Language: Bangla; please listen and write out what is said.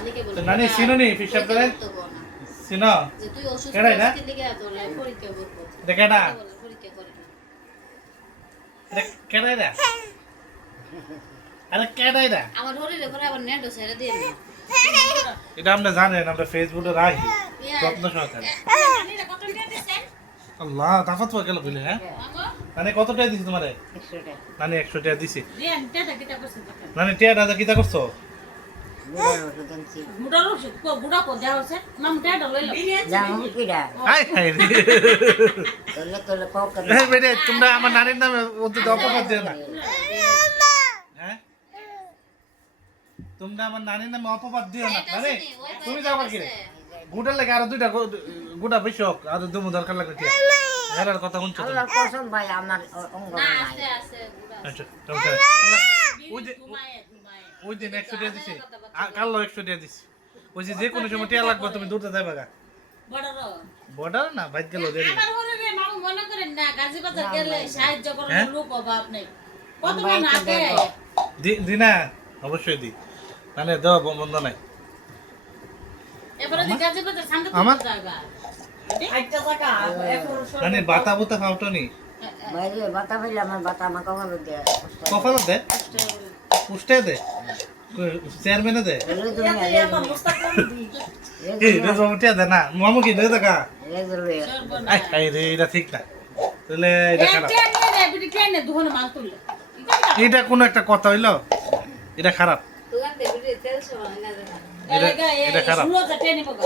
মালিকে বলে নানি চিনো নি হিসাব করে চিনো যে তুই অসুস্থ কেডাই না আজকে লিগে তোর পরীক্ষা করব দেখাটা পরীক্ষা করে না কেডাই না আরে কেডাই না আমার শরীরে পরে আবার নেট ছেড়ে দিয়ে না এটা আপনি জানেন আমরা ফেসবুকে রাখি যত্ন সহকারে আল্লাহ তাফাত পড়ে গেল বলে হ্যাঁ নানি কত টাকা দিছি তোমারে 100 টাকা নানি 100 টাকা দিছি রিয়ান টাটা কিটা করছ নানি টাকা কিটা করছো বুড়ার ওষুধ আনছি মুডার ওষুধ কো বুড়া কো দেওয়া হচ্ছে নাম টাটা লইলো জামু কিডা হাই হাই রে তোলে তোলে পাও করে এই বেটা তোমরা আমার নানির নামে ওতে অপবাদ দিও না হ্যাঁ তোমরা আমার নানির নামে অপবাদ দিও না আরে তুমি যাও কি গুড়া লাগে আর দুইটা গুড়া বেশক আর দুমু দরকার লাগে কি এর কথা শুনছো তুমি আল্লাহর কসম ভাই আমার অঙ্গ না নাই আছে আছে বুড়া আচ্ছা চলছে ওই যে 100 টাকা দিছি কাল 100 টাকা দিছি ওই যে কোনো সময় টাকা লাগবে তুমি দূরতে যাবে গা বড়র বর্ডার না বাইক গেল দেরি আমার হরে মামু মনে করেন না গাজীবাজার গেলে সাহায্য করার হ্যাঁ? লোক অভাব নেই কত মান আগে দিনা অবশ্যই দি মানে দাও বন্ধ নাই এবারে গাজীবাজার সামনে আমার? তো জায়গা একটা টাকা এখন মানে বাতা বুতা ফাউটো নি বাইরে বাতা পাইলে আমার বাতা আমার কখনো দেয় কপাল দে পুষ্টে দে চেয়ারম্যানে দে এই রে জমটিয়া দে না মামু কি দে দেখা আই আই রে এটা ঠিক না তাহলে এটা খারাপ ট্রেনে দুহনে মাল তুললে এটা কোন একটা কথা হইলো এটা খারাপ দোকান থেকে তেল সব না এটা খারাপ শুনো ট্রেনে বগা